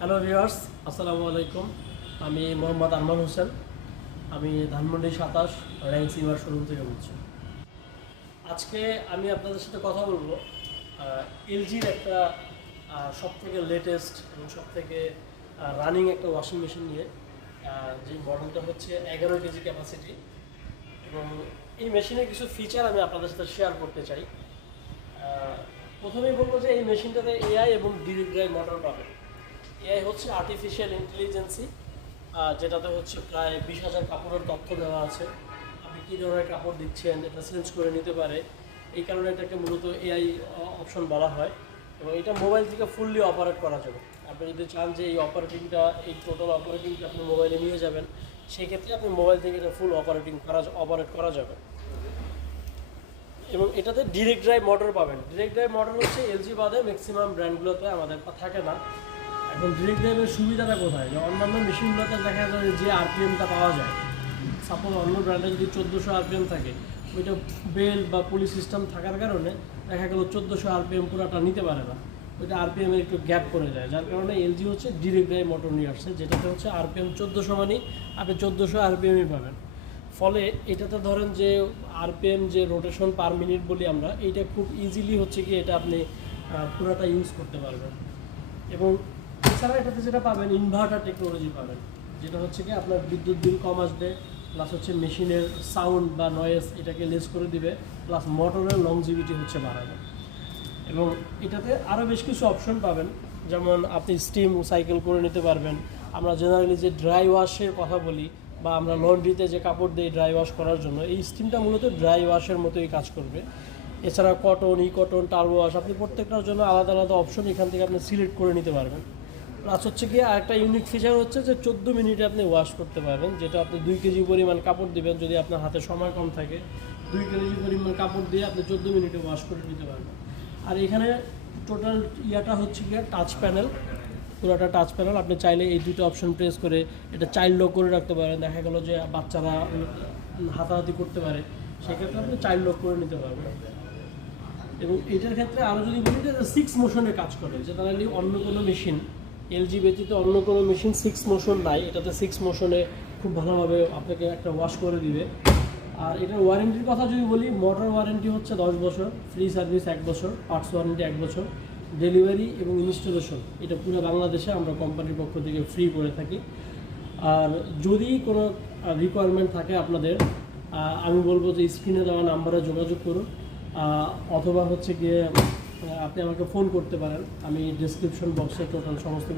Hello viewers, আসসালামু আলাইকুম। আমি মোহাম্মদ আরমান হোসেন। আমি ধানমন্ডি 27 র্যাঙ্ক সিমার শোরুম থেকে বলছি। আজকে আমি আপনাদের সাথে কথা বলবো এলজির একটা সবথেকে লেটেস্ট এবং সবথেকে রানিং একটা ওয়াশিং মেশিন নিয়ে। যে মডেলটা হচ্ছে 11 কেজি ক্যাপাসিটি, এবং এই মেশিনের কিছু ফিচার আমি আপনাদের সাথে শেয়ার করতে চাই। প্রথমেই বলবো যে এই মেশিনটাতে এআই এবং ডিরেক্ট ড্রাইভ মোটর পাবেন। এআই হচ্ছে আর্টিফিশিয়াল ইন্টেলিজেন্সি, যেটাতে হচ্ছে প্রায় 20,000 কাপড়ের তথ্য দেওয়া আছে। আপনি কী ধরনের কাপড় দিচ্ছেন এটা চেঞ্জ করে নিতে পারে। এই কারণে এটাকে মূলত এআই অপশন বলা হয়, এবং এটা মোবাইল থেকে ফুললি অপারেট করা যাবে। আপনি যদি চান যে এই টোটাল অপারেটিংটা আপনি মোবাইলে নিয়ে যাবেন, সেক্ষেত্রে আপনি মোবাইল থেকে এটা ফুল অপারেট করা যাবে। এবং এটাতে ডিরেক্ট ড্রাইভ মোটর পাবেন। ডিরেক্ট ড্রাইভ মোটর হচ্ছে এলজি বাদে ম্যাক্সিমাম ব্র্যান্ডগুলোতে আমাদের থাকে না। এখন ডিরেক্ট ড্রাইভের সুবিধাটা কোথায়? যে অন্যান্য মেশিনগুলোতে দেখা যায় যে আরপিএমটা পাওয়া যায়, সাপোজ অন্য ব্র্যান্ডে যদি 1400 আরপিএম থাকে, ওইটা বেল বা পুলি সিস্টেম থাকার কারণে দেখা গেল 1400 আরপিএম পুরোটা নিতে পারে না, ওইটা আরপিএমের একটু গ্যাপ করে যায়। যার কারণে এলজি হচ্ছে ডিরেক্ট ড্রাইভ মোটর নিয়ে আসছে, যেটাতে হচ্ছে আরপিএম 1400 মানে আপনি 1400 আরপিএমই পাবেন। ফলে এটাতে ধরেন যে আরপিএম যে রোটেশন পার মিনিট বলি আমরা, এইটা খুব ইজিলি হচ্ছে কি এটা আপনি পুরোটা ইউজ করতে পারবেন। এবং এছাড়া এটাতে যেটা পাবেন, ইনভার্টার টেকনোলজি পাবেন, যেটা হচ্ছে কি আপনার বিদ্যুৎ বিল কম আসবে, প্লাস হচ্ছে মেশিনের সাউন্ড বা নয়েজ এটাকে লেস করে দিবে, প্লাস মোটরের লংজিভিটি হচ্ছে বাড়াবে। এবং এটাতে আরও বেশ কিছু অপশন পাবেন, যেমন আপনি স্টিম সাইকেল করে নিতে পারবেন। আমরা জেনারেলি যে ড্রাই ওয়াশের কথা বলি, বা আমরা লন্ড্রিতে যে কাপড় দিই ড্রাই ওয়াশ করার জন্য, এই স্টিমটা মূলত ড্রাই ওয়াশের মতোই কাজ করবে। এছাড়া কটন, কটন, টার্বো ওয়াশ, আপনি প্রত্যেকটার জন্য আলাদা আলাদা অপশন এখান থেকে আপনি সিলেক্ট করে নিতে পারবেন। প্লাস হচ্ছে কি আরেকটা ইউনিক ফিচার হচ্ছে যে 14 মিনিটে আপনি ওয়াশ করতে পারবেন, যেটা আপনি 2 কেজি পরিমাণ কাপড় দিবেন। যদি আপনার হাতে সময় কম থাকে, 2 কেজি পরিমাণ কাপড় দিয়ে আপনি 14 মিনিটে ওয়াশ করে নিতে পারবেন। আর এখানে টোটাল ইয়াটা হচ্ছে গিয়ে টাচ প্যানেল, পুরোটা টাচ প্যানেল। আপনি চাইলে এই দুটো অপশন প্রেস করে এটা চাইল্ড লক করে রাখতে পারেন। দেখা গেল যে বাচ্চারা হাতাহাতি করতে পারে, সেক্ষেত্রে আপনি চাইল্ড লক করে নিতে পারবেন। এবং এটার ক্ষেত্রে আরও যদি বলি যে 6 মোশনে কাজ করে, জেনারেলি অন্য কোনো মেশিন, এলজি ব্যতীত অন্য কোনো মেশিন 6 মোশন নাই। এটাতে 6 মোশনে খুব ভালোভাবে আপনাকে একটা ওয়াশ করে দিবে। আর এটার ওয়ারেন্টির কথা যদি বলি, মোটর ওয়ারেন্টি হচ্ছে 10 বছর, ফ্রি সার্ভিস 1 বছর, পার্টস ওয়ারেন্টি 1 বছর, ডেলিভারি এবং ইনস্টলেশন এটা পুরো বাংলাদেশে আমরা কোম্পানির পক্ষ থেকে ফ্রি করে থাকি। আর যদি কোনো রিকোয়ারমেন্ট থাকে আপনাদের, আমি বলবো যে স্ক্রিনে দেওয়া নাম্বারে যোগাযোগ করুন, অথবা হচ্ছে গিয়ে আপনি আমাকে ফোন করতে পারেন। আমি ডিসক্রিপশন বক্সে টোটাল সমস্ত কিছু